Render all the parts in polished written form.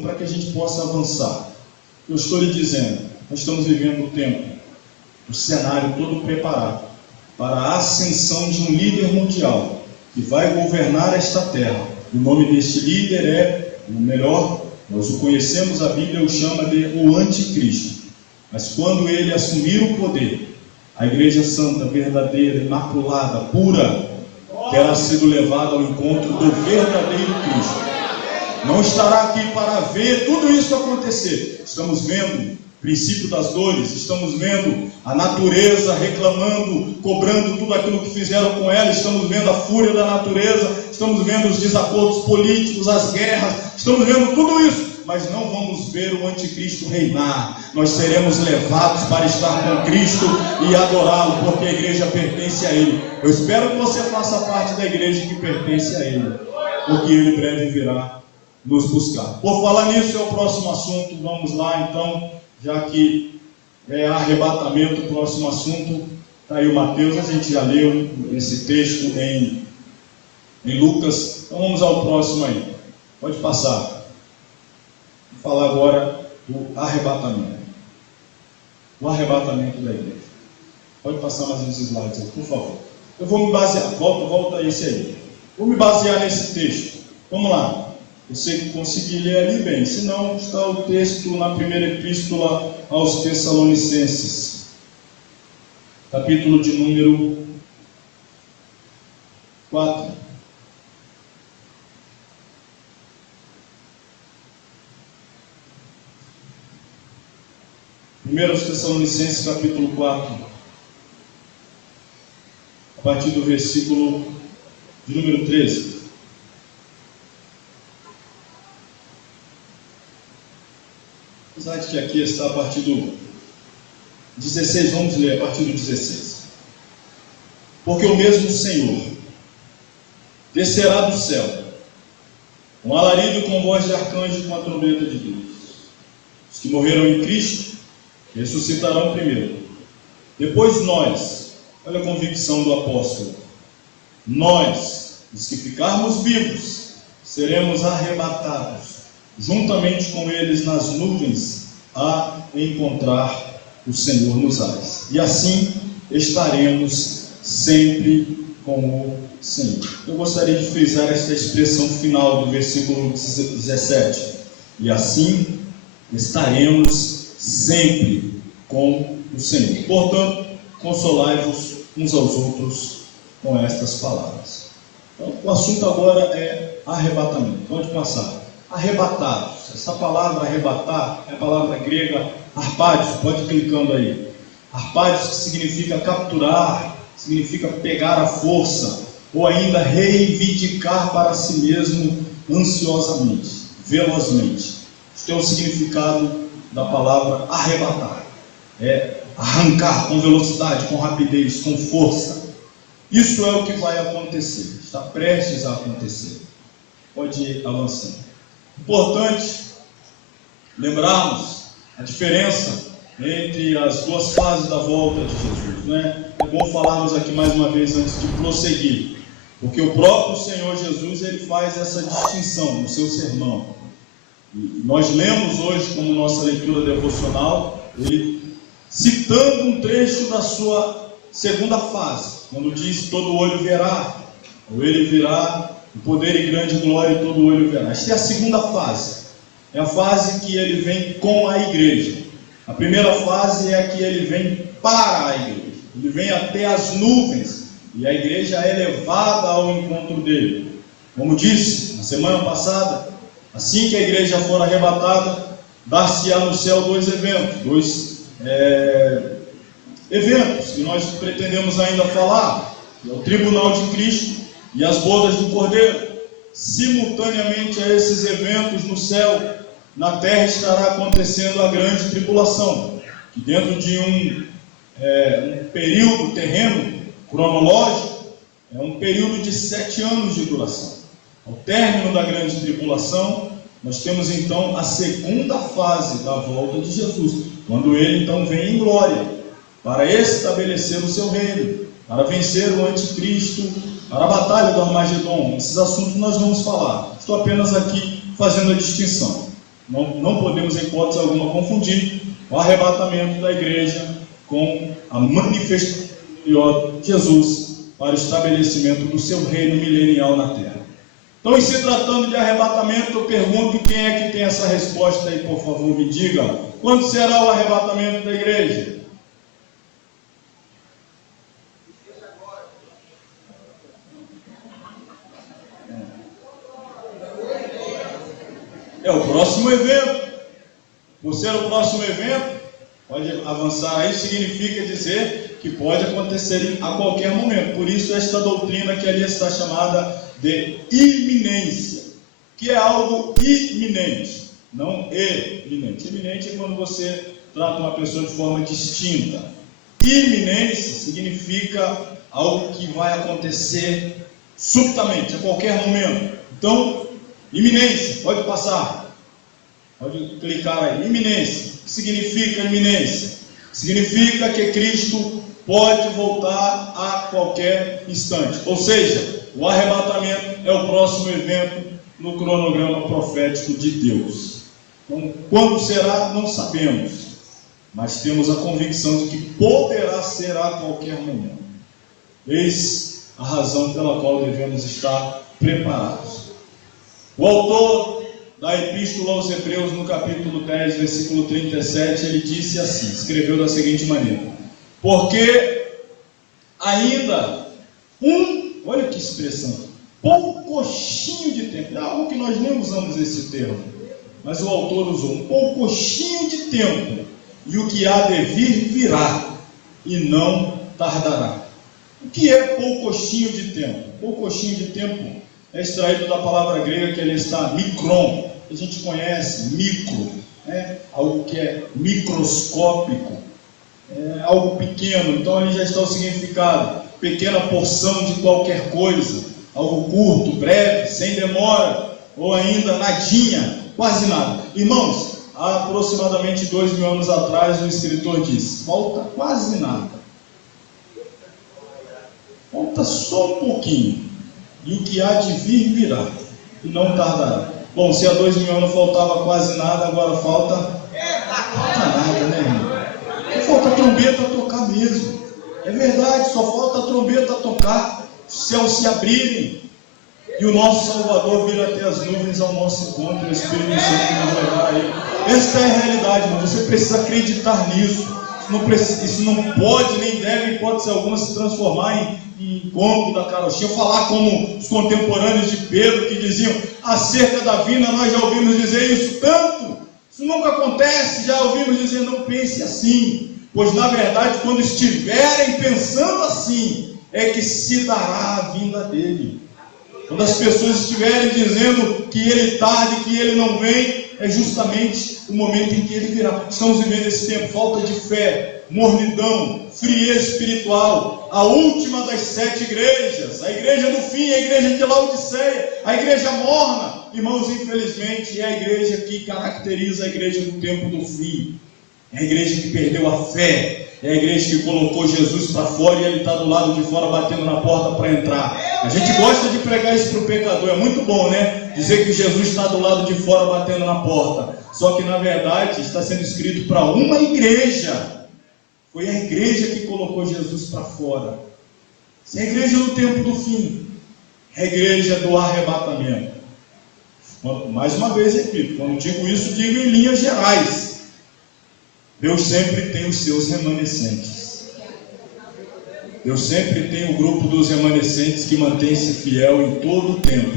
resumo para que a gente possa avançar. Eu estou lhe dizendo, nós estamos vivendo o tempo, o cenário todo preparado para a ascensão de um líder mundial que vai governar esta terra. O nome deste líder é, o melhor, nós o conhecemos, a Bíblia o chama de o Anticristo. Mas quando ele assumir o poder, a Igreja Santa, verdadeira, imaculada, pura, terá sido levada ao encontro do verdadeiro Cristo. Não estará aqui para ver tudo isso acontecer. Estamos vendo o princípio das dores, estamos vendo a natureza reclamando, cobrando tudo aquilo que fizeram com ela, estamos vendo a fúria da natureza, estamos vendo os desacordos políticos, as guerras, estamos vendo tudo isso. Mas não vamos ver o anticristo reinar. Nós seremos levados para estar com Cristo e adorá-lo, porque a igreja pertence a Ele. Eu espero que você faça parte da igreja que pertence a Ele, porque Ele breve virá nos buscar. Por falar nisso, é o próximo assunto. Vamos lá então, já que é arrebatamento, o próximo assunto. Está aí o Mateus, a gente já leu esse texto em Lucas. Então vamos ao próximo aí. Pode passar. Vou falar agora do arrebatamento. O arrebatamento da igreja. Pode passar mais uns slides aí, por favor. Eu vou me basear, volta esse aí. Vou me basear nesse texto. Vamos lá. Você conseguir ler ali bem. Se não, está o texto na primeira epístola aos Tessalonicenses. Capítulo de número 4. 1 Tessalonicenses capítulo 4, a partir do versículo de número 13. Apesar de que aqui está a partir do 16, vamos ler a partir do 16. Porque o mesmo Senhor descerá do céu, com alarido, com voz de arcanjo e com a trombeta de Deus. Os que morreram em Cristo ressuscitarão primeiro. Depois nós, olha a convicção do apóstolo, nós, os que ficarmos vivos, seremos arrebatados, juntamente com eles nas nuvens, a encontrar o Senhor nos ares. E assim estaremos sempre com o Senhor. Eu gostaria de frisar esta expressão final do versículo 17. E assim estaremos sempre com o Senhor. Portanto, consolai-vos uns aos outros com estas palavras. Então, o assunto agora é arrebatamento. Pode passar. Arrebatados. Essa palavra arrebatar é a palavra grega arpadios. Pode ir clicando aí. Arpadios, que significa capturar, significa pegar à força, ou ainda reivindicar para si mesmo ansiosamente, velozmente. Isso tem o significado da palavra arrebatar, é arrancar com velocidade, com rapidez, com força. Isso é o que vai acontecer, está prestes a acontecer. Pode ir avançando. Importante lembrarmos a diferença entre as duas fases da volta de Jesus, né? É bom falarmos aqui mais uma vez antes de prosseguir, porque o próprio Senhor Jesus, ele faz essa distinção no seu sermão. E nós lemos hoje, como nossa leitura devocional, ele citando um trecho da sua segunda fase, quando diz: todo olho verá, ou ele virá, o poder e grande glória, e todo olho verá. Esta é a segunda fase, é a fase que ele vem com a igreja. A primeira fase é a que ele vem para a igreja, ele vem até as nuvens, e a igreja é levada ao encontro dele. Como disse na semana passada, assim que a igreja for arrebatada, dar-se-á no céu dois eventos que nós pretendemos ainda falar, que é o tribunal de Cristo e as bodas do Cordeiro. Simultaneamente a esses eventos no céu, na terra estará acontecendo a grande tribulação, que dentro de um período terreno, cronológico, é um período de 7 anos de duração. Ao término da grande tribulação, nós temos então a segunda fase da volta de Jesus, quando ele então vem em glória, para estabelecer o seu reino, para vencer o anticristo, para a batalha do Armagedon. Esses assuntos nós vamos falar. Estou apenas aqui fazendo a distinção. Não podemos, em hipótese alguma, confundir o arrebatamento da igreja com a manifestação de Jesus para o estabelecimento do seu reino milenial na terra. Então, em se tratando de arrebatamento, eu pergunto quem é que tem essa resposta aí, por favor, me diga. Quando será o arrebatamento da igreja? É o próximo evento. Por ser o próximo evento, pode avançar aí, significa dizer que pode acontecer a qualquer momento. Por isso, esta doutrina que ali está chamada de iminência, que é algo iminente, não eminente. Iminente é quando você trata uma pessoa de forma distinta. Iminência significa algo que vai acontecer subitamente, a qualquer momento. Então, iminência, pode passar, pode clicar aí. Iminência, o que significa iminência? Significa que Cristo pode voltar a qualquer instante, ou seja, o arrebatamento é o próximo evento no cronograma profético de Deus. Então, quando será, não sabemos, mas temos a convicção de que poderá ser a qualquer momento. Eis a razão pela qual devemos estar preparados. O autor da Epístola aos Hebreus, no capítulo 10, versículo 37, ele disse assim, escreveu da seguinte maneira: porque ainda olha que expressão, poucochinho de tempo, é algo que nós nem usamos esse termo, mas o autor usou, um poucochinho de tempo, e o que há de vir virá, e não tardará. O que é poucochinho de tempo? Poucochinho de tempo é extraído da palavra grega que ele está micron, que a gente conhece, micro, algo que é microscópico, algo pequeno. Então ali já está o significado, pequena porção de qualquer coisa, algo curto, breve, sem demora, ou ainda nadinha, quase nada. Irmãos, há aproximadamente 2000 anos atrás, o escritor disse, falta quase nada, falta só um pouquinho, e o que há de vir virá, e não tardará. Bom, se há 2000 anos faltava quase nada, agora falta nada, né, irmão? Falta a trombeta tocar mesmo. É verdade, só falta a trombeta tocar, os céus se abrirem, e o nosso Salvador vir até as nuvens ao nosso encontro, o Espírito Santo nos levar a Ele. Esta é a realidade, irmão. Você precisa acreditar nisso. Isso não pode, nem deve, em hipótese alguma, se transformar em conto da carochinha, falar como os contemporâneos de Pedro, que diziam, acerca da vinda, nós já ouvimos dizer isso tanto, isso nunca acontece, já ouvimos dizer, não pense assim, pois na verdade, quando estiverem pensando assim, é que se dará a vinda dele. Quando as pessoas estiverem dizendo que ele tarde, que ele não vem, é justamente o momento em que ele virá. Estamos vivendo esse tempo, falta de fé, mornidão, frieza espiritual, a última das 7 igrejas, a igreja do fim, a igreja de Laodiceia, a igreja morna, irmãos, infelizmente, é a igreja que caracteriza a igreja do tempo do fim, é a igreja que perdeu a fé, é a igreja que colocou Jesus para fora e ele está do lado de fora batendo na porta para entrar. A gente gosta de pregar isso para o pecador, é muito bom, né? Dizer que Jesus está do lado de fora batendo na porta. Só que na verdade está sendo escrito para uma igreja. Foi a igreja que colocou Jesus para fora. Essa é a igreja do tempo do fim, é a igreja do arrebatamento. Mais uma vez repito, quando digo isso, digo em linhas gerais. Deus sempre tem os seus remanescentes. Deus sempre tem o grupo dos remanescentes que mantém-se fiel em todo o tempo.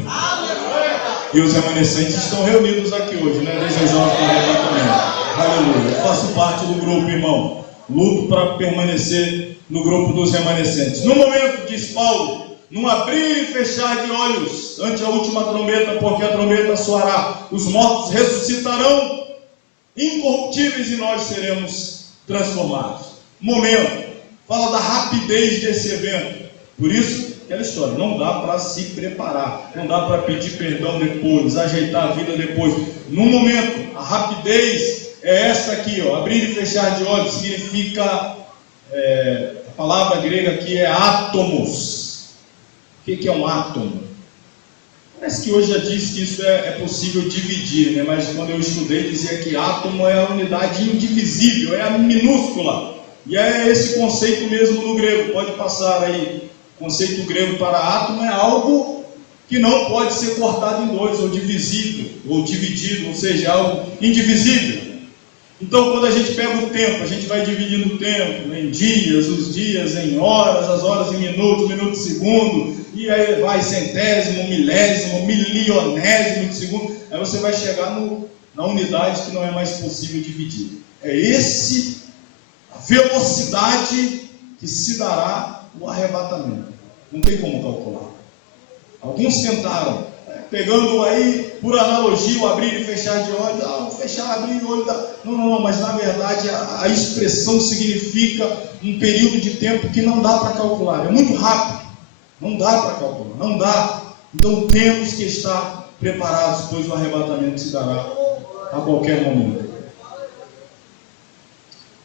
E os remanescentes estão reunidos aqui hoje, né? Desejando o arrebatamento. Aleluia. Eu faço parte do grupo, irmão. Luto para permanecer no grupo dos remanescentes. No momento, diz Paulo, num abrir e fechar de olhos, ante a última trombeta, porque a trombeta soará, os mortos ressuscitarão incorruptíveis e nós seremos transformados. Momento, fala da rapidez desse evento. Por isso, aquela história, não dá para se preparar, não dá para pedir perdão depois, ajeitar a vida depois. No momento, a rapidez é essa aqui, ó, abrir e fechar de olhos, significa, a palavra grega aqui é átomos. O que é um átomo? Parece que hoje já diz que isso é possível dividir, né? Mas quando eu estudei dizia que átomo é a unidade indivisível, é a minúscula. E é esse conceito mesmo no grego. Pode passar aí, o conceito grego para átomo é algo que não pode ser cortado em dois, ou divisível, ou dividido, ou seja, algo indivisível. Então, quando a gente pega o tempo, a gente vai dividindo o tempo em dias, os dias em horas, as horas em minutos, minutos em segundo, e aí vai centésimo, milésimo, milionésimo de segundo, aí você vai chegar na unidade que não é mais possível dividir. É a velocidade que se dará o arrebatamento. Não tem como calcular. Alguns tentaram, pegando aí, por analogia, o abrir e fechar de olhos, fechar, abrir o olho, não, mas na verdade a expressão significa um período de tempo que não dá para calcular, é muito rápido, não dá para calcular, não dá. Então temos que estar preparados, pois o arrebatamento se dará a qualquer momento.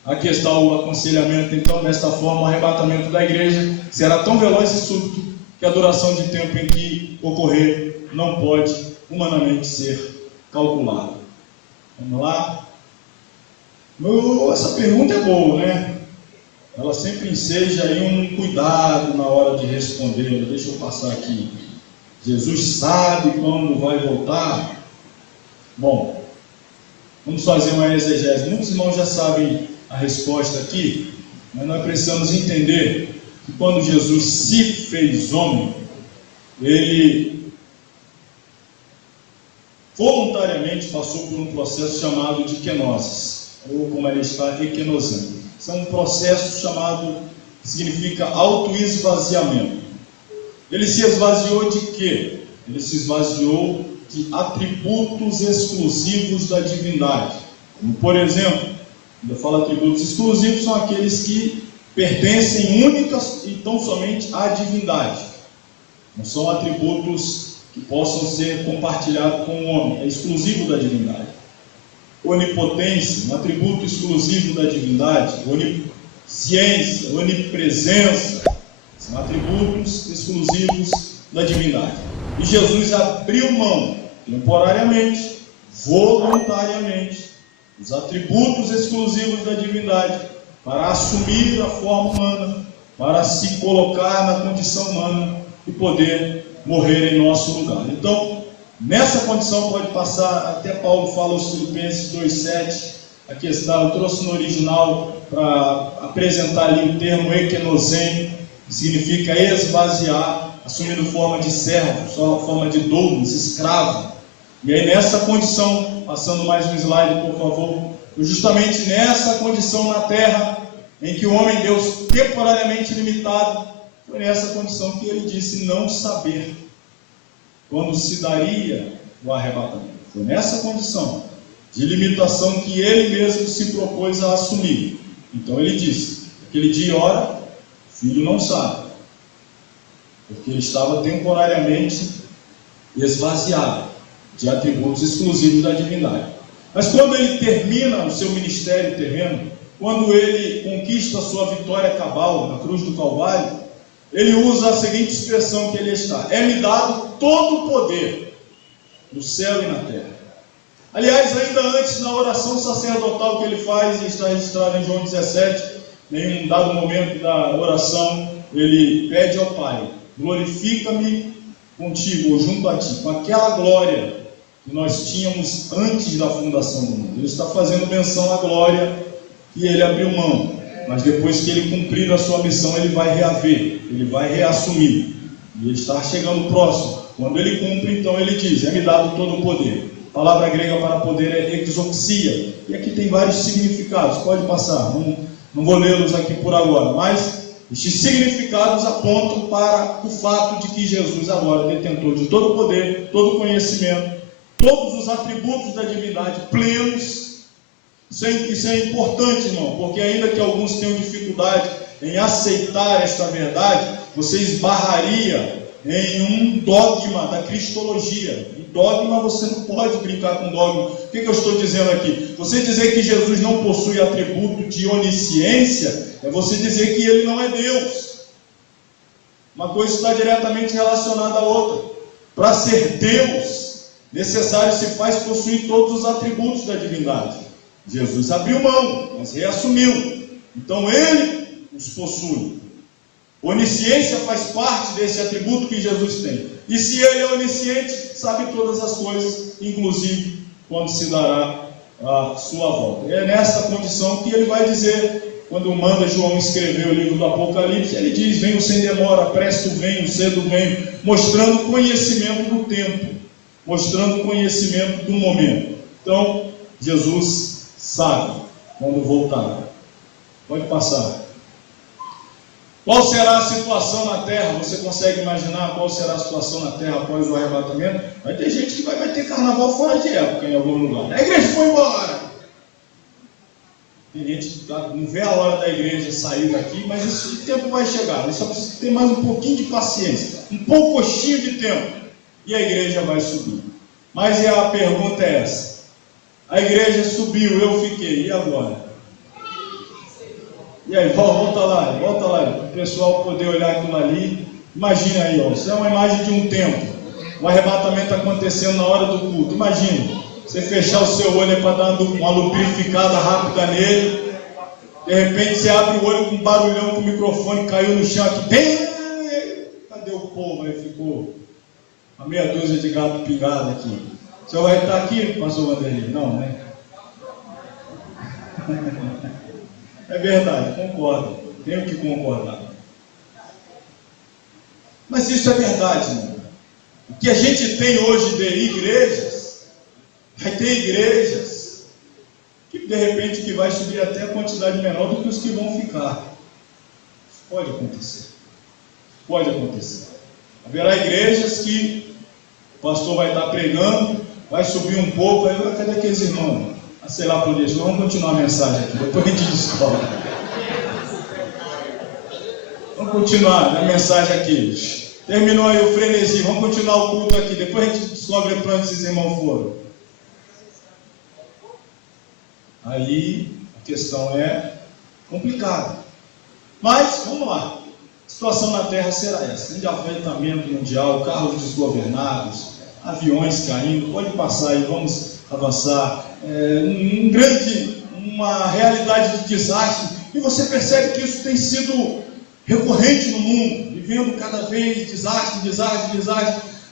Aqui está o aconselhamento, então, desta forma, o arrebatamento da igreja será tão veloz e súbito que a duração de tempo em que ocorrer não pode humanamente ser calculada. Vamos lá? Essa pergunta é boa, né? Ela sempre enseja aí um cuidado na hora de responder. Deixa eu passar aqui. Jesus sabe quando vai voltar? Bom, vamos fazer uma exegese. Muitos irmãos já sabem a resposta aqui, mas nós precisamos entender que quando Jesus se fez homem, ele voluntariamente passou por um processo chamado de kenosis, ou como ele está, ekenosando. Isso é um processo chamado, que significa autoesvaziamento. Ele se esvaziou de quê? Ele se esvaziou de atributos exclusivos da divindade. Como, por exemplo, quando eu falo atributos exclusivos, são aqueles que pertencem únicas e tão somente à divindade. Não são atributos que possam ser compartilhados com o homem, é exclusivo da divindade. Onipotência, um atributo exclusivo da divindade. Onisciência, onipresença, são atributos exclusivos da divindade. E Jesus abriu mão, temporariamente, voluntariamente, os atributos exclusivos da divindade, para assumir a forma humana, para se colocar na condição humana e poder morrer em nosso lugar. Então, nessa condição pode passar, até Paulo fala aos Filipenses 2,7, aqui está, eu trouxe no original para apresentar ali o termo ekenosen, que significa esvaziar, assumindo forma de servo, só forma de doulos, escravo. E aí nessa condição, passando mais um slide por favor, justamente nessa condição na terra, em que o homem Deus temporariamente limitado, foi nessa condição que ele disse não saber quando se daria o arrebatamento. Foi nessa condição de limitação que ele mesmo se propôs a assumir. Então ele disse, aquele dia e hora, o filho não sabe, porque ele estava temporariamente esvaziado de atributos exclusivos da divindade. Mas quando ele termina o seu ministério terreno, quando ele conquista a sua vitória cabal na cruz do Calvário, ele usa a seguinte expressão que ele está: é-me dado todo o poder no céu e na terra. Aliás, ainda antes, na oração sacerdotal que ele faz, e está registrado em João 17, em um dado momento da oração, ele pede ao Pai: glorifica-me contigo, ou junto a ti, com aquela glória que nós tínhamos antes da fundação do mundo. Ele está fazendo menção à glória que ele abriu mão, mas depois que ele cumprir a sua missão, ele vai reaver, ele vai reassumir, e ele está chegando próximo. Quando ele cumpre, então ele diz: é-me dado todo o poder. A palavra grega para poder é exoxia, e aqui tem vários significados, pode passar, não vou lê-los aqui por agora, mas estes significados apontam para o fato de que Jesus agora é detentor de todo o poder, todo o conhecimento, todos os atributos da divindade plenos. Isso é importante, irmão, porque ainda que alguns tenham dificuldade em aceitar esta verdade, você esbarraria em um dogma da cristologia. Em dogma você não pode brincar com dogma. O que eu estou dizendo aqui? Você dizer que Jesus não possui atributo de onisciência é você dizer que ele não é Deus. Uma coisa está diretamente relacionada à outra. para ser Deus, necessário se faz possuir todos os atributos da divindade. Jesus abriu mão, mas reassumiu. Então ele os possui. Onisciência faz parte desse atributo que Jesus tem. E se ele é onisciente, sabe todas as coisas, inclusive quando se dará a sua volta. É nessa condição que ele vai dizer, quando manda João escrever o livro do Apocalipse, ele diz: venho sem demora, presto venho, cedo venho, mostrando conhecimento do tempo, mostrando conhecimento do momento. Então, Jesus sabe quando voltará. Pode passar. Qual será a situação na terra? Você consegue imaginar qual será a situação na terra após o arrebatamento? Vai ter gente que vai ter carnaval fora de época em algum lugar. A igreja foi embora. Tem gente que não vê a hora da igreja sair daqui, mas esse tempo vai chegar. Ele só precisa ter mais um pouquinho de paciência, um pouquinho de tempo, e a igreja vai subir. Mas a pergunta é essa: a igreja subiu, eu fiquei, e agora? E aí, volta lá, para o pessoal poder olhar aquilo ali. Imagina aí, ó, isso é uma imagem de um templo, o arrebatamento acontecendo na hora do culto. Imagina, você fechar o seu olho para dar uma lubrificada rápida nele, de repente você abre o olho com um barulhão, com o microfone caiu no chão aqui, cadê o povo? Aí ficou uma meia dúzia de gato pingado aqui. O senhor vai estar aqui, pastor Vanderlei? Não, né? É verdade, concordo, tenho que concordar. Mas isso é verdade, irmão. O que a gente tem hoje de igrejas, vai ter igrejas que de repente que vai subir até a quantidade menor do que os que vão ficar. Isso pode acontecer. Pode acontecer. Haverá igrejas que o pastor vai estar pregando, vai subir um pouco, aí cadê aqueles irmãos? Sei lá por isso, vamos continuar a mensagem aqui, depois a gente descobre. Vamos continuar a mensagem aqui. Terminou aí o frenesi, vamos continuar o culto aqui, depois a gente descobre para onde esses irmãos foram. Aí a questão é complicada. Mas, vamos lá. A situação na Terra será essa: engarrafamento mundial, carros desgovernados, aviões caindo. Pode passar aí, vamos avançar. Uma realidade de desastre, e você percebe que isso tem sido recorrente no mundo, vivendo cada vez desastre.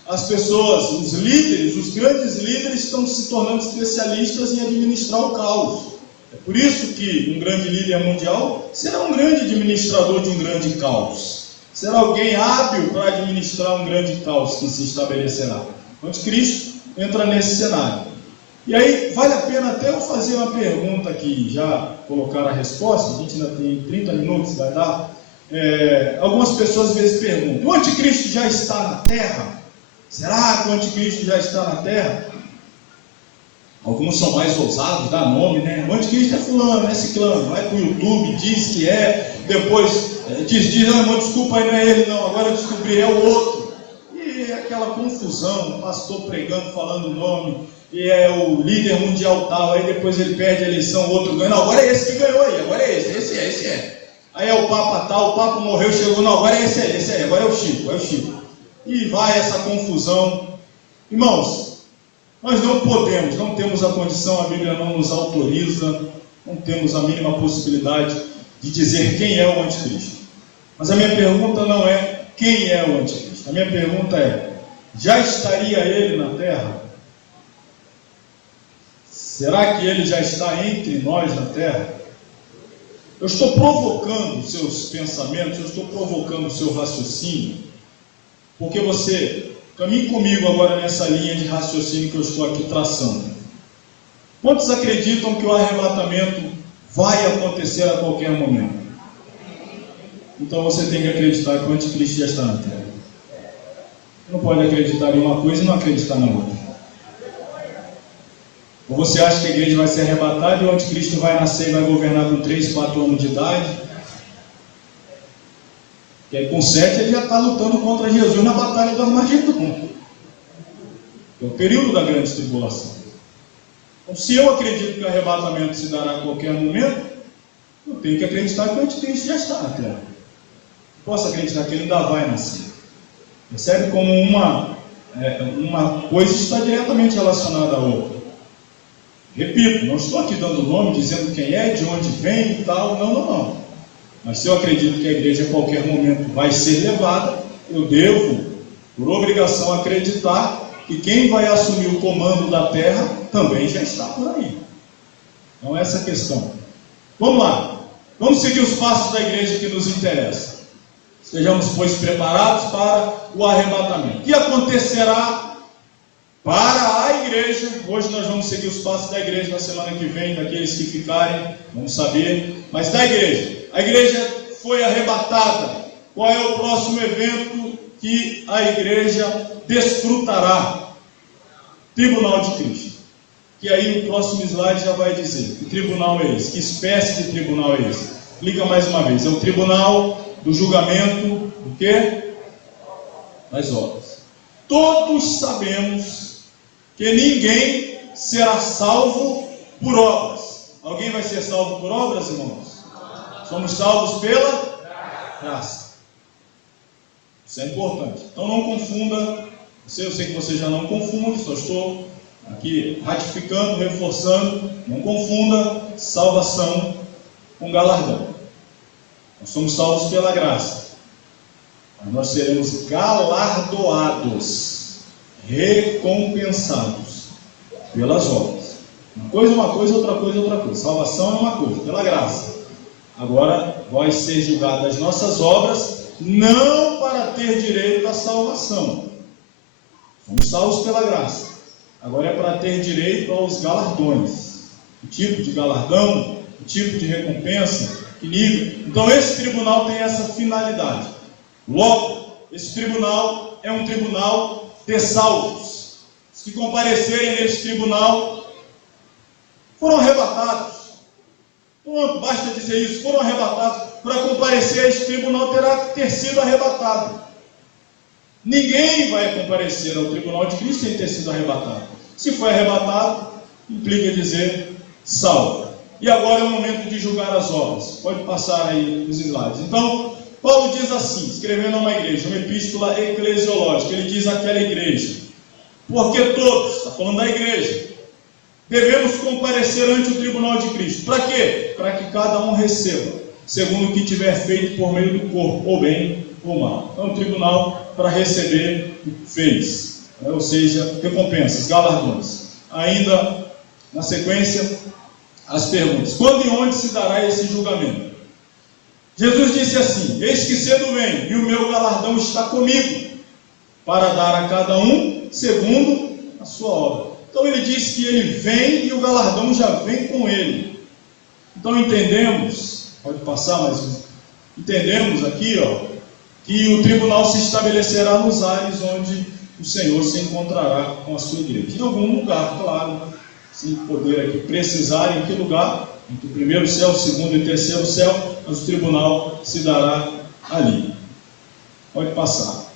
As pessoas, os líderes, os grandes líderes estão se tornando especialistas em administrar o caos. É por isso que um grande líder mundial será um grande administrador de um grande caos, será alguém hábil para administrar um grande caos que se estabelecerá. O anticristo entra nesse cenário. E aí, vale a pena até eu fazer uma pergunta aqui, já colocar a resposta, a gente ainda tem 30 minutos, vai dar. Algumas pessoas às vezes perguntam: o anticristo já está na Terra? Será que o anticristo já está na Terra? Alguns são mais ousados, dá nome, né? O anticristo é fulano, é ciclano, vai para o YouTube, diz que é, depois diz, não, irmão, desculpa, aí não é ele não, agora eu descobri, é o outro. E aquela confusão, o pastor pregando, falando o nome, e é o líder mundial tal, aí depois ele perde a eleição, o outro ganha, não, agora é esse que ganhou aí, agora é esse é. Aí é o Papa tal, o Papa morreu, chegou, não, agora é esse aí, agora é o Chico. E vai essa confusão. Irmãos, nós não podemos, não temos a condição, a Bíblia não nos autoriza, não temos a mínima possibilidade de dizer quem é o anticristo. Mas a minha pergunta não é quem é o anticristo, a minha pergunta é: já estaria ele na Terra? Será que ele já está entre nós na Terra? Eu estou provocando os seus pensamentos, eu estou provocando o seu raciocínio, porque você caminhe comigo agora nessa linha de raciocínio que eu estou aqui traçando. Quantos acreditam que o arrebatamento vai acontecer a qualquer momento? Então você tem que acreditar que o anticristo já está na Terra. Não pode acreditar em uma coisa e não acreditar na outra. Ou você acha que a igreja vai ser arrebatada e o anticristo vai nascer e vai governar com 3, 4 anos de idade? E aí com 7 ele já está lutando contra Jesus na batalha do Armagedon. É o período da grande tribulação. Então, se eu acredito que o arrebatamento se dará a qualquer momento, eu tenho que acreditar que o anticristo já está na Terra. Posso acreditar que ele ainda vai nascer. Percebe como uma uma coisa está diretamente relacionada à outra. Repito, não estou aqui dando nome, dizendo quem é, de onde vem e tal, não. Mas se eu acredito que a igreja a qualquer momento vai ser levada, eu devo, por obrigação, acreditar que quem vai assumir o comando da terra também já está por aí. Então essa é a questão. Vamos lá, vamos seguir os passos da igreja que nos interessa. Estejamos, pois, preparados para o arrebatamento. O que acontecerá para a igreja? Hoje nós vamos seguir os passos da igreja, na semana que vem, daqueles que ficarem, vamos saber. Mas da igreja, a igreja foi arrebatada. Qual é o próximo evento que a igreja desfrutará? Tribunal de Cristo. Que aí o próximo slide já vai dizer que tribunal é esse, que espécie de tribunal é esse. Clica mais uma vez, é o tribunal do julgamento do quê? Das obras. Todos sabemos que ninguém será salvo por obras. Alguém vai ser salvo por obras, irmãos? Somos salvos pela graça. Isso é importante. Então não confunda. Eu sei que você já não confunde, só estou aqui ratificando, reforçando. Não confunda salvação com galardão. Nós somos salvos pela graça. Mas nós seremos galardoados, recompensados pelas obras. Uma coisa, outra coisa. Salvação é uma coisa, pela graça. Agora, vai ser julgado as nossas obras, não para ter direito à salvação. Somos salvos pela graça. Agora é para ter direito aos galardões. O tipo de galardão, o tipo de recompensa, que nível. Então esse tribunal tem essa finalidade. Logo, esse tribunal é um tribunal de salvos. Os que comparecerem nesse tribunal foram arrebatados. Pronto, basta dizer isso, foram arrebatados. Para comparecer a esse tribunal terá que ter sido arrebatado. Ninguém vai comparecer ao tribunal de Cristo sem ter sido arrebatado. Se foi arrebatado, implica dizer salvo. E agora é o momento de julgar as obras. Pode passar aí os slides. Então, Paulo diz assim, escrevendo a uma igreja, uma epístola eclesiológica. Ele diz àquela igreja: porque todos, está falando da igreja, devemos comparecer ante o tribunal de Cristo. Para quê? Para que cada um receba, segundo o que tiver feito por meio do corpo, ou bem ou mal. Então, o tribunal para receber o que fez, ou seja, recompensas, galardões. Ainda, na sequência, as perguntas. Quando e onde se dará esse julgamento? Jesus disse assim: eis que cedo venho, e o meu galardão está comigo, para dar a cada um segundo a sua obra. Então ele diz que ele vem e o galardão já vem com ele. Então entendemos, pode passar mais um, entendemos aqui, que o tribunal se estabelecerá nos ares onde o Senhor se encontrará com a sua igreja. Em algum lugar, claro, sem poder aqui precisar em que lugar, entre o primeiro céu, o segundo e o terceiro céu, mas o tribunal se dará ali. Pode passar.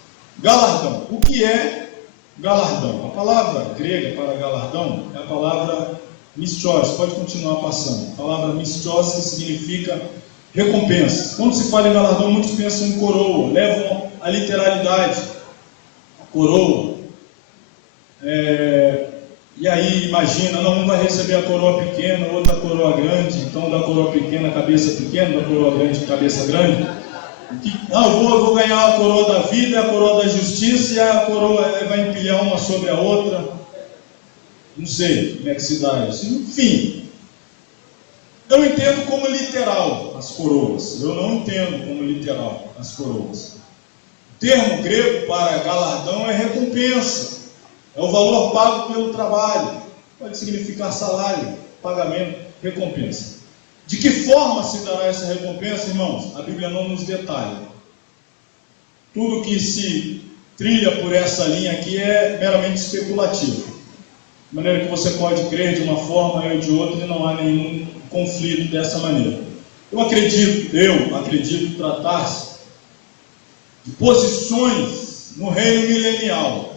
Galardão. O que é galardão? A palavra grega para galardão é a palavra mistios. Pode continuar passando. A palavra mistios, que significa recompensa. Quando se fala em galardão, muitos pensam em coroa, levam a literalidade. A coroa. E aí imagina, não, um vai receber a coroa pequena, outra a coroa grande, então da coroa pequena a cabeça pequena, da coroa grande a cabeça grande. Não, eu vou ganhar a coroa da vida, a coroa da justiça, e a coroa vai empilhar uma sobre a outra. Não sei como é que se dá isso. Enfim, eu entendo como literal as coroas. Eu não entendo como literal as coroas. O termo grego para galardão é recompensa. É o valor pago pelo trabalho. Pode significar salário, pagamento, recompensa. De que forma se dará essa recompensa, irmãos? A Bíblia não nos detalha. Tudo que se trilha por essa linha aqui é meramente especulativo. De maneira que você pode crer de uma forma ou de outra e não há nenhum conflito dessa maneira. Eu acredito tratar-se de posições no reino milenial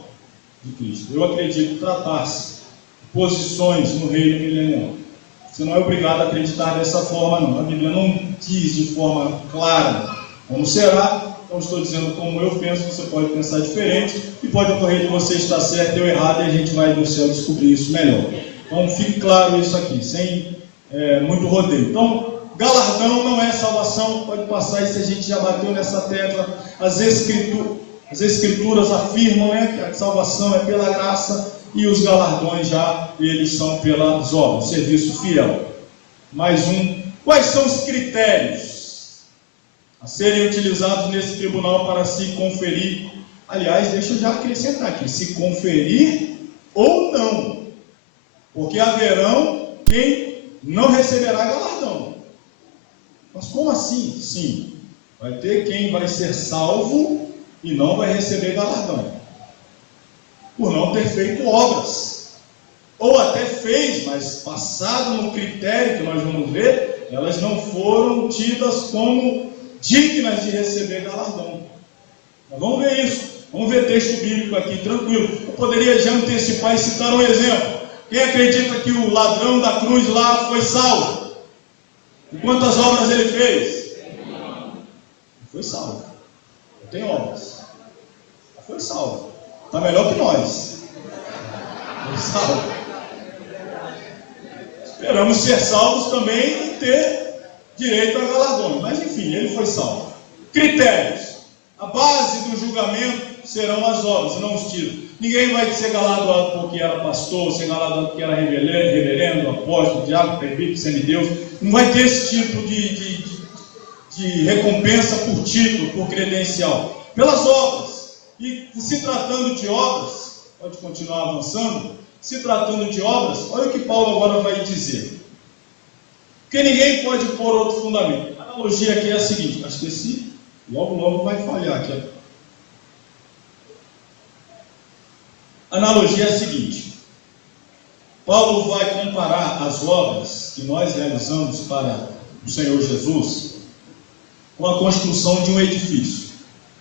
de Cristo. Eu acredito tratar-se de posições no reino milenial. Você não é obrigado a acreditar dessa forma, não. A Bíblia não diz de forma clara como será. Não estou dizendo como eu penso, você pode pensar diferente, e pode ocorrer de você estar certo ou errado, e a gente vai no céu descobrir isso melhor. Então fique claro isso aqui, sem muito rodeio. Então, galardão não é salvação, pode passar isso, a gente já bateu nessa tecla. As escrituras afirmam, que a salvação é pela graça, e os galardões já, eles são pelas obras, serviço fiel. Mais um, quais são os critérios a serem utilizados nesse tribunal para se conferir? Aliás, deixa eu já acrescentar aqui, se conferir ou não, porque haverão quem não receberá galardão. Mas como assim? Sim, vai ter quem vai ser salvo e não vai receber galardão, por não ter feito obras, ou até fez, mas passado no critério que nós vamos ver, elas não foram tidas como dignas de receber galardão. Mas vamos ver isso, vamos ver texto bíblico aqui, tranquilo. Eu poderia já antecipar e citar um exemplo. Quem acredita que o ladrão da cruz lá foi salvo? E quantas obras ele fez? Foi salvo. Não tem obras. Foi salvo. Está melhor que nós. Foi salvo. Esperamos ser salvos também e ter direito a galardões. Mas enfim, ele foi salvo. Critérios. A base do julgamento serão as obras, não os títulos. Ninguém vai ser galardoado porque era pastor, ser galardoado porque era reverendo, apóstolo, diácono, presbítero, semideus. Não vai ter esse tipo de recompensa por título, por credencial. Pelas obras. E se tratando de obras, pode continuar avançando, se tratando de obras, olha o que Paulo agora vai dizer. Porque ninguém pode pôr outro fundamento. A analogia aqui é a seguinte, acho que esse logo vai falhar aqui. A analogia é a seguinte, Paulo vai comparar as obras que nós realizamos para o Senhor Jesus com a construção de um edifício.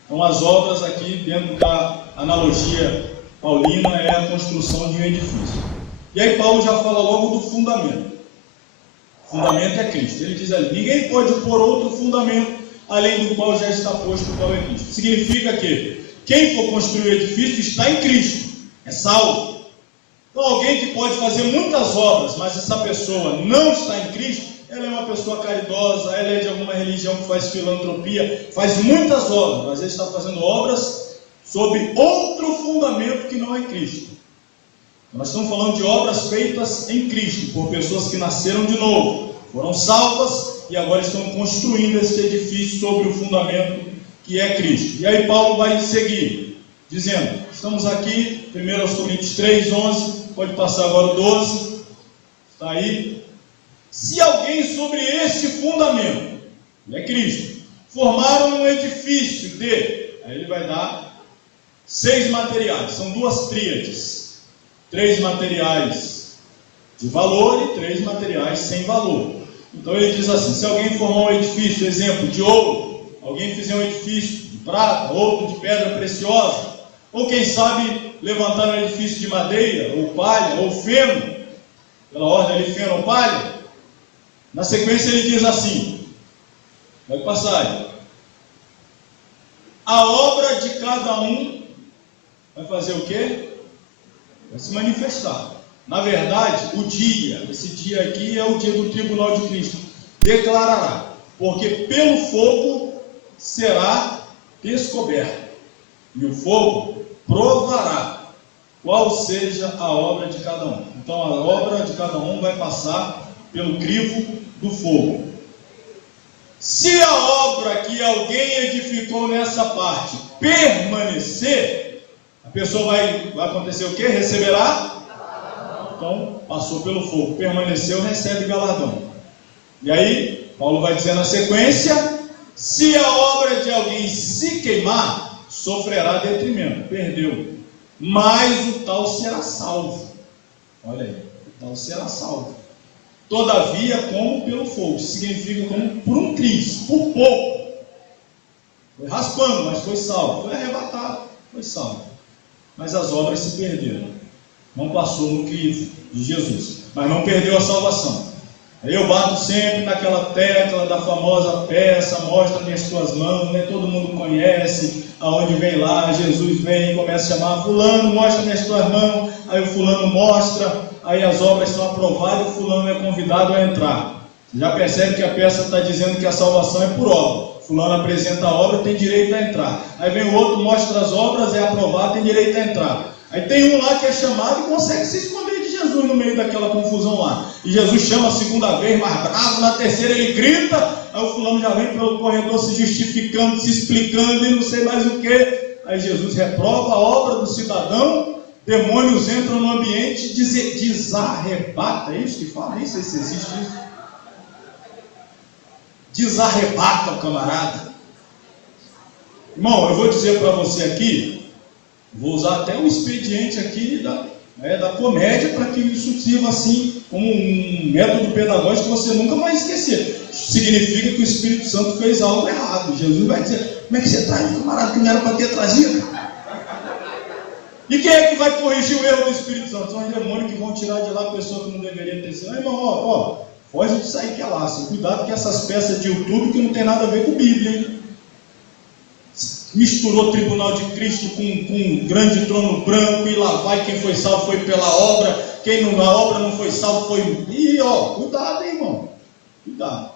Então as obras aqui dentro da analogia paulina é a construção de um edifício. E aí Paulo já fala logo do fundamento. O fundamento é Cristo. Ele diz ali, ninguém pode pôr outro fundamento além do qual já está posto, o qual é Cristo. Significa que quem for construir o edifício está em Cristo, é salvo. Então alguém que pode fazer muitas obras, mas essa pessoa não está em Cristo, ela é uma pessoa caridosa, ela é de alguma religião que faz filantropia, faz muitas obras, mas ele está fazendo obras sob outro fundamento que não é Cristo. Nós estamos falando de obras feitas em Cristo, por pessoas que nasceram de novo, foram salvas e agora estão construindo esse edifício sobre o fundamento que é Cristo. E aí Paulo vai seguir, dizendo, estamos aqui, 1 Coríntios 3, 11, pode passar agora o 12, está aí. Se alguém sobre esse fundamento, é Cristo, formar um edifício de, aí ele vai dar 6 materiais, são 2 tríades, 3 materiais de valor e 3 materiais sem valor. Então ele diz assim, se alguém formar um edifício, exemplo, de ouro, alguém fizer um edifício de prata, outro de pedra preciosa, ou quem sabe levantar um edifício de madeira, ou palha, ou feno, pela ordem ali, feno ou palha, na sequência ele diz assim, vai passar aí, a obra de cada um vai fazer o quê? Vai se manifestar. Na verdade, o dia, esse dia aqui é o dia do tribunal de Cristo, declarará, porque pelo fogo será descoberto, e o fogo provará qual seja a obra de cada um. Então a obra de cada um vai passar pelo crivo do fogo. Se a obra que alguém edificou nessa parte permanecer, a pessoa vai acontecer o quê? Receberá? Então, passou pelo fogo, permaneceu, recebe galardão. E aí, Paulo vai dizer na sequência, se a obra de alguém se queimar, sofrerá detrimento, perdeu. Mas o tal será salvo. Olha aí, o tal será salvo. Todavia, como pelo fogo, significa como por um triz, por pouco. Foi raspando, mas foi salvo. Foi arrebatado, foi salvo. Mas as obras se perderam. Não passou no crivo de Jesus, mas não perdeu a salvação. Aí eu bato sempre naquela tecla da famosa peça, mostra-me as tuas mãos, né? Todo mundo conhece, aonde vem lá, Jesus vem e começa a chamar, fulano, mostra-me as tuas mãos, aí o fulano mostra, aí as obras são aprovadas e o fulano é convidado a entrar. Já percebe que a peça está dizendo que a salvação é por obra. Fulano apresenta a obra, tem direito a entrar. Aí vem o outro, mostra as obras, é aprovado, tem direito a entrar. Aí tem um lá que é chamado e consegue se esconder de Jesus no meio daquela confusão lá. E Jesus chama a segunda vez, mais bravo, na terceira ele grita, aí o fulano já vem pelo corredor se justificando, se explicando e não sei mais o que. Aí Jesus reprova a obra do cidadão, demônios entram no ambiente, desarrebata, é isso que fala? Nem sei se existe isso. Desarrebata o camarada. Irmão, eu vou dizer para você aqui, vou usar até um expediente aqui da comédia para que isso sirva assim como um método pedagógico que você nunca vai esquecer. Isso significa que o Espírito Santo fez algo errado. Jesus vai dizer, como é que você traz um camarada que não era para ter trazido? E quem é que vai corrigir o erro do Espírito Santo? São os demônios que vão tirar de lá a pessoa que não deveria ter sido. Irmão, foge disso aí que é laço. Cuidado com essas peças de YouTube que não tem nada a ver com Bíblia, hein? Misturou o tribunal de Cristo com um grande trono branco, e lá vai, quem foi salvo foi pela obra, quem não, na obra não foi salvo foi... cuidado, hein, irmão, cuidado.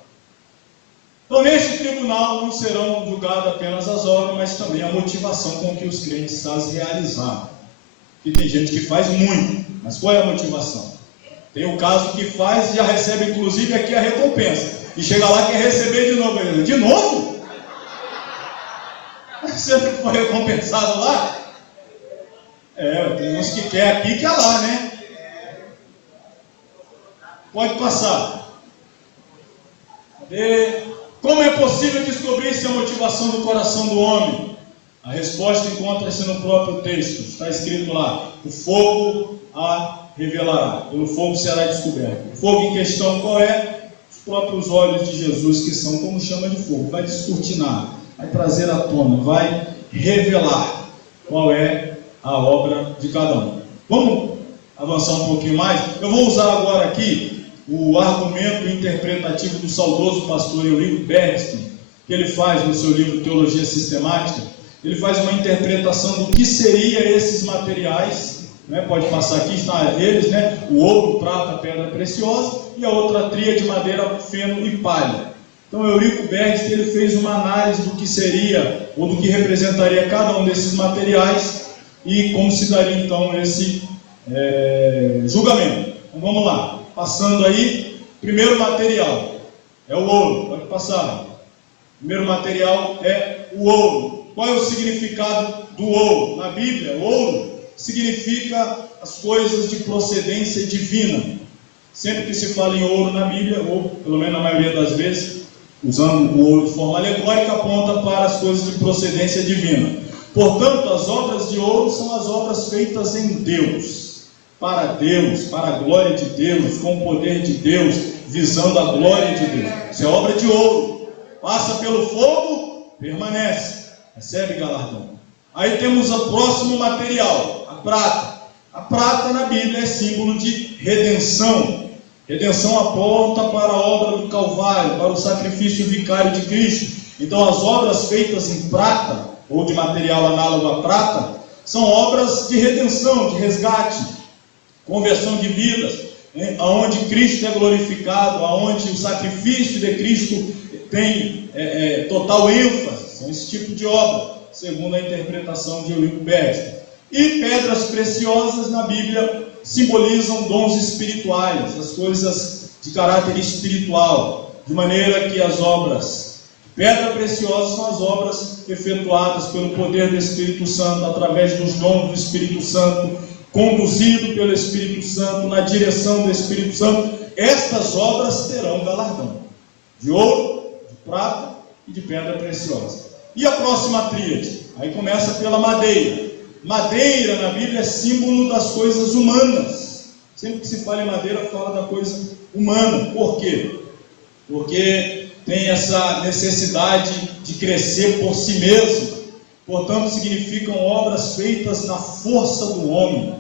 Então neste tribunal não serão julgadas apenas as obras, mas também a motivação com que os crentes as realizaram. E tem gente que faz muito, mas qual é a motivação? Tem o caso que faz e já recebe inclusive aqui a recompensa, e chega lá e quer receber de novo. De novo? Você não foi recompensado lá? Tem uns que quer aqui e quer lá, né? Pode passar. Cadê? Como é possível descobrir se a motivação do coração do homem? A resposta encontra-se no próprio texto. Está escrito lá: o fogo a revelará, pelo fogo será descoberto. O fogo em questão qual é? Os próprios olhos de Jesus, que são como chama de fogo. Vai descortinar, vai trazer à tona, vai revelar qual é a obra de cada um. Vamos avançar um pouquinho mais? Eu vou usar agora aqui o argumento interpretativo do saudoso pastor Eurico Bernstein, que ele faz no seu livro Teologia Sistemática. Ele faz uma interpretação do que seriam esses materiais, né? Pode passar aqui, está eles, né? O ouro, prata, pedra preciosa, e a outra tríade de madeira, feno e palha. Então Eurico Bernstein ele fez uma análise do que seria, ou do que representaria cada um desses materiais, e como se daria então esse julgamento. Então vamos lá, passando aí, primeiro material, é o ouro, pode passar. Primeiro material é o ouro. Qual é o significado do ouro? Na Bíblia, ouro significa as coisas de procedência divina. Sempre que se fala em ouro na Bíblia, ou pelo menos na maioria das vezes, usando o ouro de forma alegórica, aponta para as coisas de procedência divina. Portanto, as obras de ouro são as obras feitas em Deus, para a glória de Deus, com o poder de Deus, visando a glória de Deus. Isso é obra de ouro. Passa pelo fogo, permanece, recebe galardão. Aí temos o próximo material, a prata. A prata na Bíblia é símbolo de redenção. Redenção aponta para a obra do Calvário, para o sacrifício vicário de Cristo. Então as obras feitas em prata, ou de material análogo à prata, são obras de redenção, de resgate, conversão de vidas, aonde Cristo é glorificado, aonde o sacrifício de Cristo tem total ênfase. São esse tipo de obra, segundo a interpretação de Eurico Bernstein. E pedras preciosas na Bíblia simbolizam dons espirituais, as coisas de caráter espiritual, de maneira que as obras de pedra preciosa são as obras efetuadas pelo poder do Espírito Santo, através dos dons do Espírito Santo, conduzido pelo Espírito Santo, na direção do Espírito Santo. Estas obras terão galardão de ouro, de prata e de pedra preciosa. E a próxima tríade? Aí começa pela madeira. Madeira na Bíblia é símbolo das coisas humanas. Sempre que se fala em madeira, fala da coisa humana. Por quê? Porque tem essa necessidade de crescer por si mesmo. Portanto, significam obras feitas na força do homem,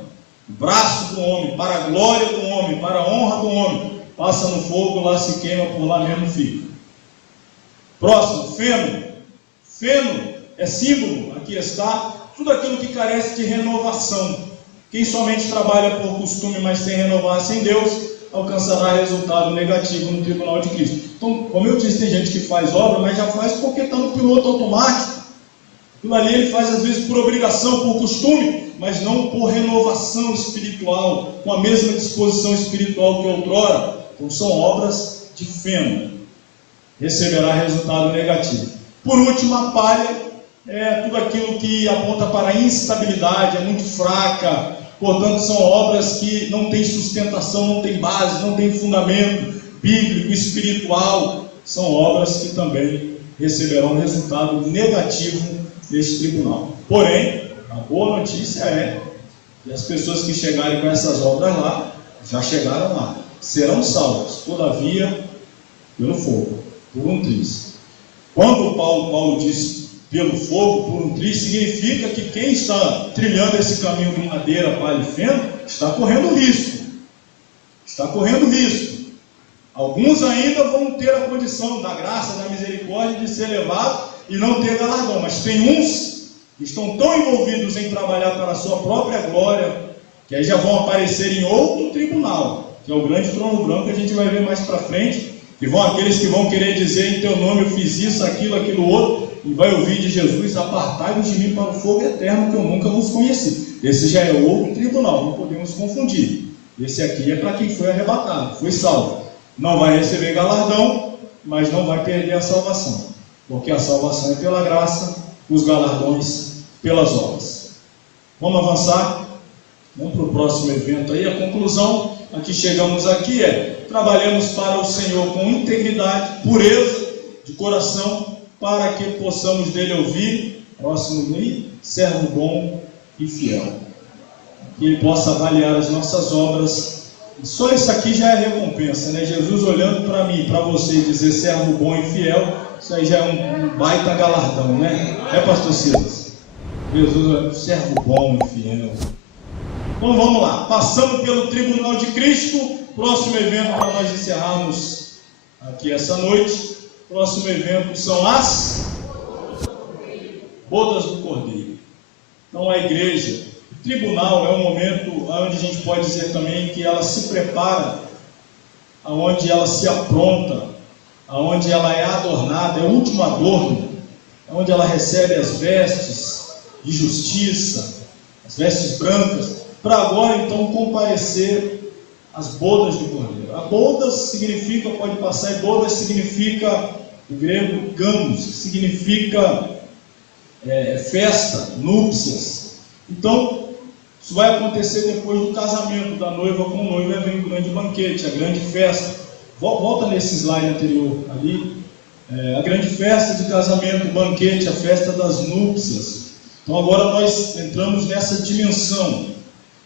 no braço do homem, para a glória do homem, para a honra do homem. passa no fogo, lá se queima, por lá mesmo fica. Próximo, feno. Feno é símbolo, aqui está, tudo aquilo que carece de renovação. Quem somente trabalha por costume, mas sem renovar-se em Deus, alcançará resultado negativo no tribunal de Cristo. Então, como eu disse, tem gente que faz obra, mas já faz porque está no piloto automático. Aquilo ali ele faz às vezes por obrigação, por costume, mas não por renovação espiritual, com a mesma disposição espiritual que outrora. Então são obras de feno. Receberá resultado negativo. Por último, a palha é tudo aquilo que aponta para a instabilidade, é muito fraca, portanto são obras que não têm sustentação, não têm base, não têm fundamento bíblico, espiritual. São obras que também receberão resultado negativo neste tribunal. Porém, a boa notícia é que as pessoas que chegarem com essas obras lá, já chegaram lá, serão salvas, todavia, pelo fogo, por um triz. Quando Paulo diz pelo fogo, por um triz, significa que quem está trilhando esse caminho de madeira, palha e feno, está correndo risco. Está correndo risco. Alguns ainda vão ter a condição da graça, da misericórdia de ser levados e não ter galardão, mas tem uns que estão tão envolvidos em trabalhar para a sua própria glória, que aí já vão aparecer em outro tribunal, que é o grande trono branco, que a gente vai ver mais para frente, que vão aqueles que vão querer dizer em teu nome eu fiz isso, aquilo outro, e vai ouvir de Jesus, apartai-vos de mim para o fogo eterno, que eu nunca vos conheci. Esse já é outro tribunal, não podemos confundir. Esse aqui é para quem foi arrebatado, foi salvo. Não vai receber galardão, mas não vai perder a salvação, porque a salvação é pela graça, os galardões pelas obras. Vamos avançar, vamos para o próximo evento aí. A conclusão a que chegamos aqui é: trabalhemos para o Senhor com integridade, pureza de coração, para que possamos dele ouvir, próximo aí, servo bom e fiel, que ele possa avaliar as nossas obras. E só isso aqui já é recompensa, né? Jesus olhando para mim, para você, e dizer servo bom e fiel, isso aí já é um baita galardão, né? É, pastor Silas? Jesus é um servo bom e fiel. Então vamos lá, passando pelo tribunal de Cristo. Próximo evento para nós encerrarmos aqui essa noite. Próximo evento são as bodas do Cordeiro. Então a igreja, o tribunal é um momento onde a gente pode dizer também que ela se prepara, aonde ela se apronta, aonde ela é adornada, é o último adorno, onde ela recebe as vestes de justiça, as vestes brancas, para agora então comparecer às bodas do Cordeiro. A bodas significa, pode passar, e bodas significa, em grego, gamos, significa festa, núpcias. Então, isso vai acontecer depois do casamento da noiva com o noivo, vem o grande banquete, a grande festa. Volta nesse slide anterior ali, a grande festa de casamento, o banquete, a festa das núpcias. Então agora nós entramos nessa dimensão,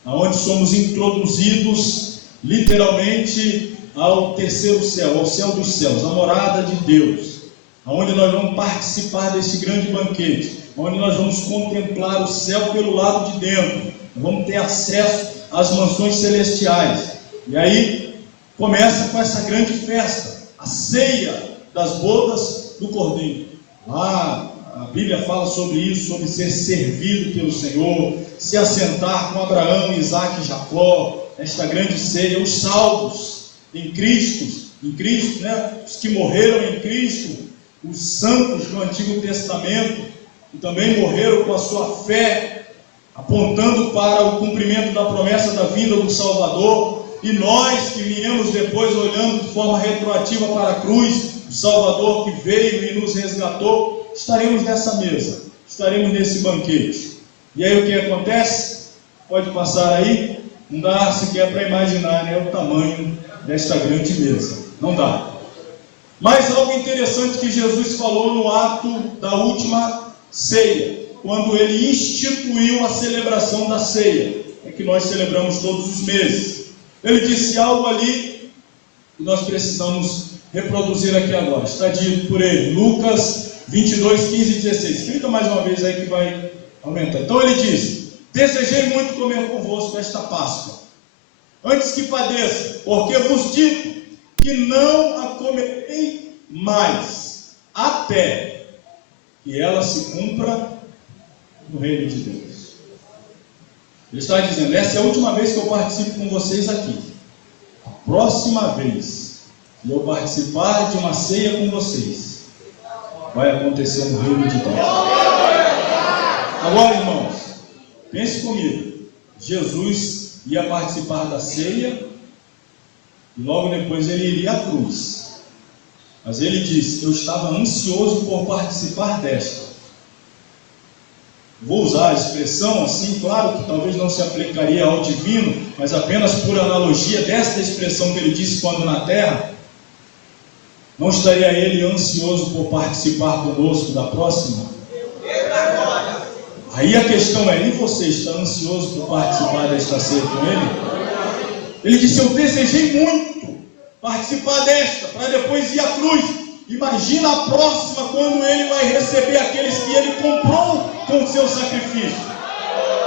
onde somos introduzidos literalmente ao terceiro céu, ao céu dos céus, a morada de Deus, onde nós vamos participar desse grande banquete, onde nós vamos contemplar o céu pelo lado de dentro, vamos ter acesso às mansões celestiais. E aí começa com essa grande festa, a ceia das bodas do Cordeiro. Lá a Bíblia fala sobre isso, sobre ser servido pelo Senhor, se assentar com Abraão, Isaac e Jacó, esta grande ceia, os salvos em Cristo, né? Os que morreram em Cristo, os santos do Antigo Testamento, que também morreram com a sua fé, apontando para o cumprimento da promessa da vinda do Salvador, e nós que viemos depois olhando de forma retroativa para a cruz, o Salvador que veio e nos resgatou, estaremos nessa mesa, estaremos nesse banquete. E aí o que acontece? Pode passar aí, não dá sequer para imaginar, né, o tamanho desta grande mesa, não dá. Mas algo interessante que Jesus falou no ato da última ceia, quando ele instituiu a celebração da ceia, é que nós celebramos todos os meses. Ele disse algo ali que nós precisamos reproduzir aqui agora. Está dito por ele, Lucas 22, 15 e 16. Clica mais uma vez aí que vai aumentar. Então ele diz: desejei muito comer convosco esta Páscoa, antes que padeça, porque vos digo que não a comerei mais, até que ela se cumpra no reino de Deus. Ele está dizendo: essa é a última vez que eu participo com vocês aqui. A próxima vez que eu participar de uma ceia com vocês, vai acontecer no reino de Deus. Agora, irmãos, pense comigo. Jesus ia participar da ceia e logo depois ele iria à cruz. Mas ele disse: eu estava ansioso por participar desta. Vou usar a expressão assim, claro que talvez não se aplicaria ao divino, mas apenas por analogia desta expressão que ele disse quando na terra. Não estaria ele ansioso por participar conosco da próxima? Aí a questão é: e você está ansioso por participar desta ceia com ele? Ele disse: eu desejei muito participar desta, para depois ir à cruz. Imagina a próxima, quando ele vai receber aqueles que ele comprou com o seu sacrifício.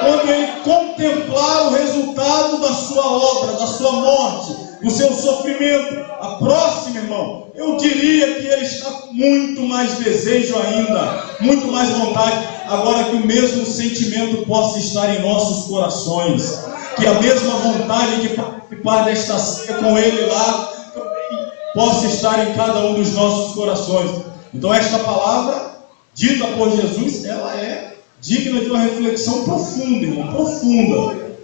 Quando ele contemplar o resultado da sua obra, da sua morte, do seu sofrimento. A próxima, irmão, eu diria que ele está com muito mais desejo ainda, muito mais vontade. Agora que o mesmo sentimento possa estar em nossos corações, que a mesma vontade de participar desta ceia com ele lá possa estar em cada um dos nossos corações. Então esta palavra, dita por Jesus, ela é digna de uma reflexão profunda, irmão,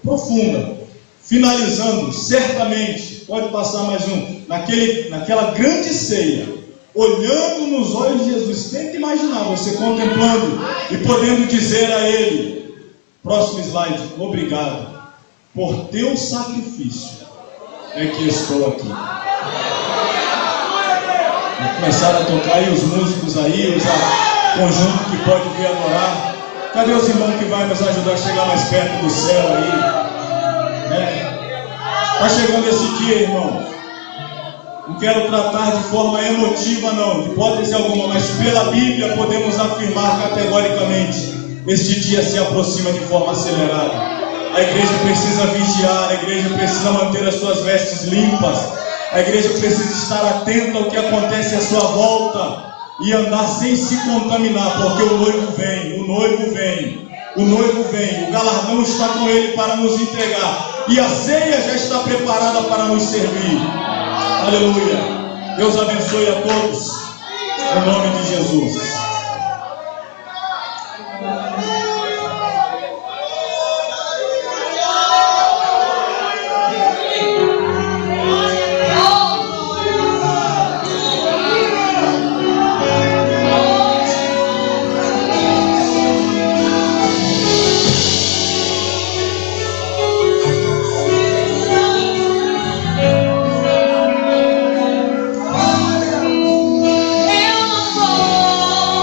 profunda. Finalizando, certamente, pode passar mais um, naquela grande ceia, olhando nos olhos de Jesus, tenta imaginar você contemplando e podendo dizer a ele, próximo slide: obrigado, por teu sacrifício é que estou aqui. Vai começar a tocar aí os músicos aí, o conjunto que pode vir adorar. Cadê os irmãos que vai nos ajudar a chegar mais perto do céu aí? Está chegando esse dia, irmão. Não quero tratar de forma emotiva, não, de hipótese alguma, mas pela Bíblia podemos afirmar categoricamente: este dia se aproxima de forma acelerada. A igreja precisa vigiar, a igreja precisa manter as suas vestes limpas, a igreja precisa estar atenta ao que acontece à sua volta e andar sem se contaminar, porque o noivo vem, o galardão está com ele para nos entregar, e a ceia já está preparada para nos servir. Aleluia. Deus abençoe a todos, em nome de Jesus. Eu não vou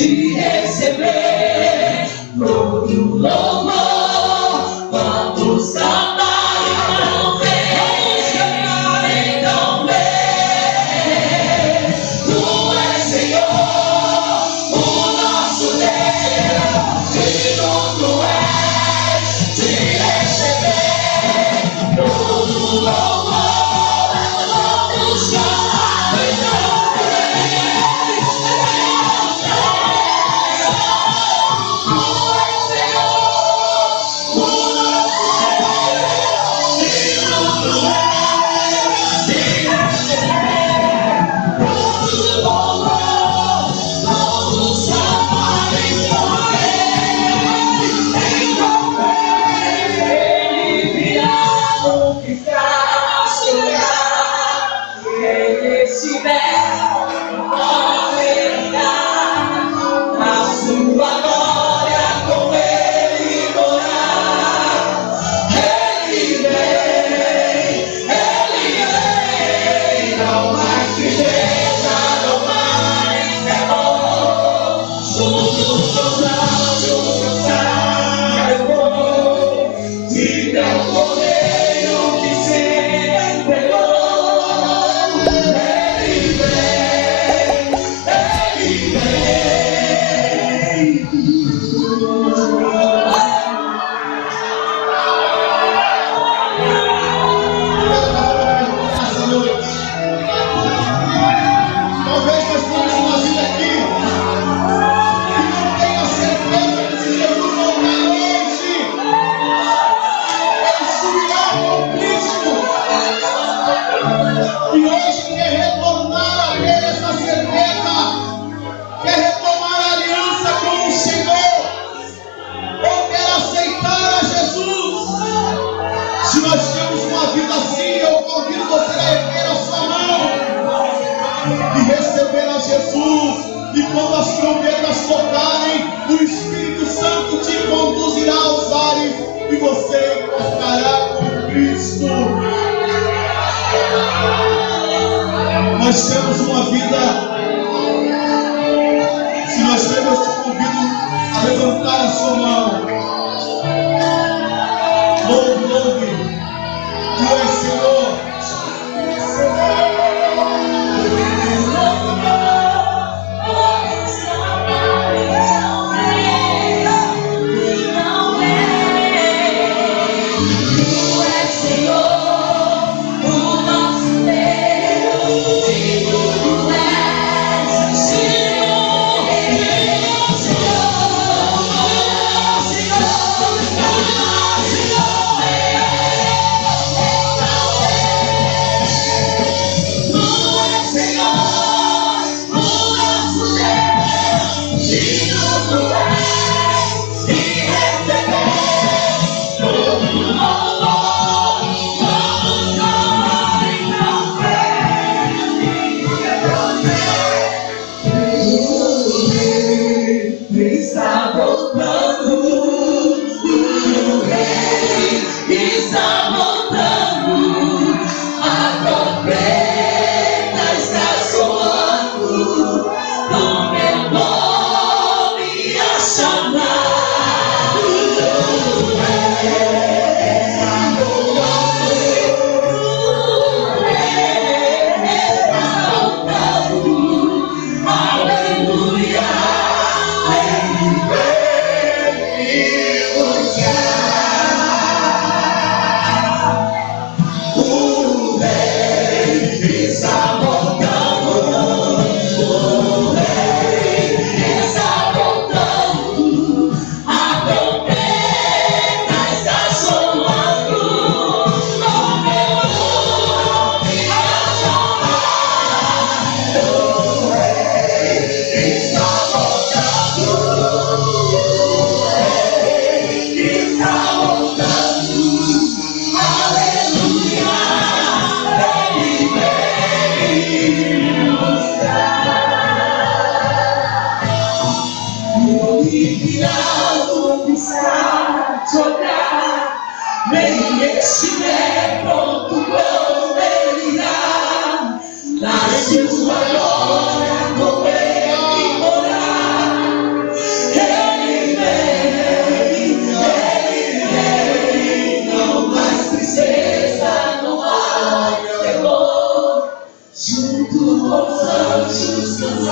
de receber todo louvor. Vamos cantar então vem, então vem. Tu és Senhor, o nosso Deus, digno tu és de receber todo louvor. Vamos cantar então e quando as trombetas tocarem, o Espírito Santo te conduzirá aos ares e você embarcará com Cristo. Nós temos uma vida. Se nós temos, eu te convido a levantar a sua mão. Louve, louve. Tu és Senhor. Senhor, o nosso Deus, digno tu és anjos nos